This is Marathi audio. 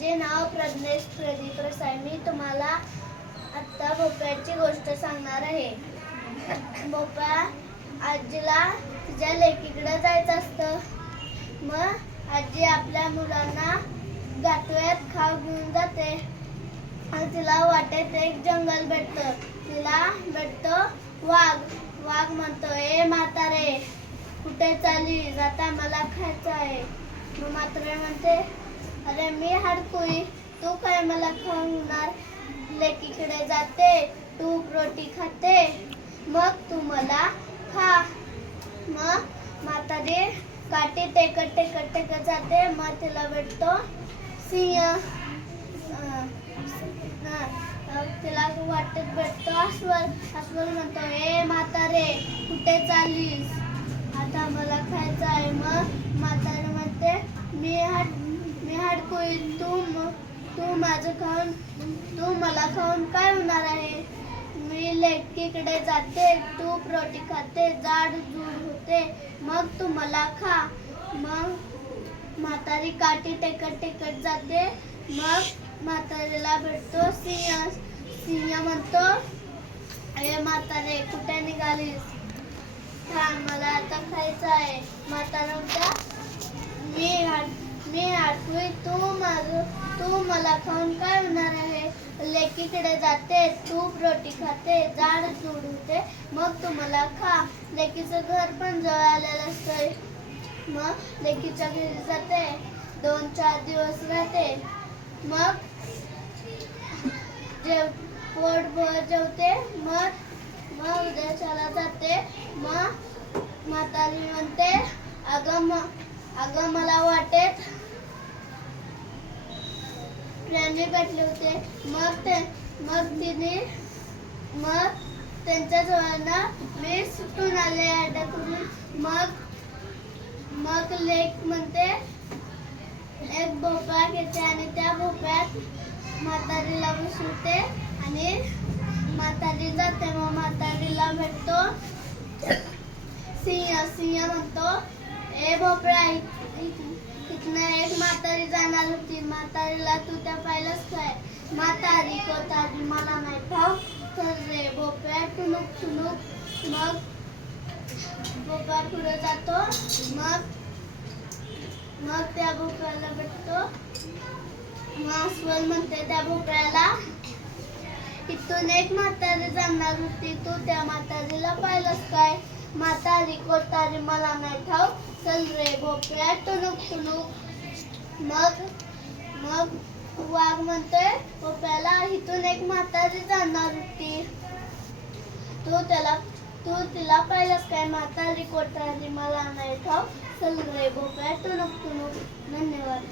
माझे नाव प्रज्ञेश प्रदीप रसाय मी तुम्हाला आत्ता भोपळ्याची गोष्ट सांगणार आहे. भोपळा आजीला तिच्या लेकीकडे जायचं असतं. मग आजी आपल्या मुलांना गाठव्यात खाऊ घेऊन जाते. आणि तिला वाटेत एक जंगल भेटतं. तिला भेटतं वाघ. वाघ म्हणतो ए म्हातारे कुठे चाली आता मला खायचं आहे. मग म्हातारे म्हणते अरे मी हडकुई तू काय मला खाणार लेकीकडे जाते तू रोटी खाते. मग तू मला खा. मग म्हातारी काठी टेकत टेकत टेकत जाते. मग तिला भेटतो. सिंह तिला वाटत भेटतो. अस्वल अस्वल म्हणतो ए म्हातारे कुठे चाललीस? आता मला खायचं आहे. मग म्हातारे म्हणते मी हा होईल तू तू माझं खाऊन तू मला खाऊन काय होणार आहे? मी लेकीकडे जाते तू रोटी खाते जाड जूड होते मग तू मला खा. मग म्हातारी काठी टेकत टेकत जाते मग म्हातारीला भेटतो सिंह सिंह म्हणतो अरे म्हातारे कुठे निघालीस? हा मला आता खायचं आहे. म्हातारा म्हणता मी मी आठवी तू माझं तू मला खाऊन काय होणार आहे. लेकीकडे जाते तूप रोटी खाते जाड चुडते होते मग तू मला खा. लेकीचं घर पण जवळ आलेलं असतं मग लेकीच्या घरी जाते दोन चार दिवस राहते. मग जेव पोटभर जेवते मग मग उद्याच्याला जाते. मग म्हातारी म्हणते अगं मग अगं मला वाटेत प्राणी भेटले होते. मग ते मग तिने मग त्यांच्या जवळना मी सुटून आले अडकून मग मग लेक म्हणते एक भोपळा घेते आणि त्या भोपळ्यात म्हातारीला बसवते आणि म्हातारी जाते. मग म्हातारीला भेटतो. सिंह सिंह म्हणतो ए भोपळा इक- एक म्हातारी जाणार होती. म्हातारीला तू त्या पाहिलंच काय म्हातारी कोतारी मला नाही ठाव तर रे भोपळ्या टुनुक टुनुक मग भोपळा पुढे जातो. मग मग त्या भोपळ्याला भेटतो. मग म्हणते त्या भोपळ्याला इथून एक म्हातारी जाणार होती. तू त्या म्हातारीला पाहिलंच काय? म्हातारी कोतारी मला नाही ठाव चल रे भोपळ्या टुनुक टुनुक मग मग वाघ म्हणतोय भोपळ्याला इथून एक म्हातारी जाणार होती. तू त्याला तू तिला पाहिलंस काय? म्हातारी कोतारी मला नाही ठाव चल रे भोपळ्या टुनुक टुनुक धन्यवाद.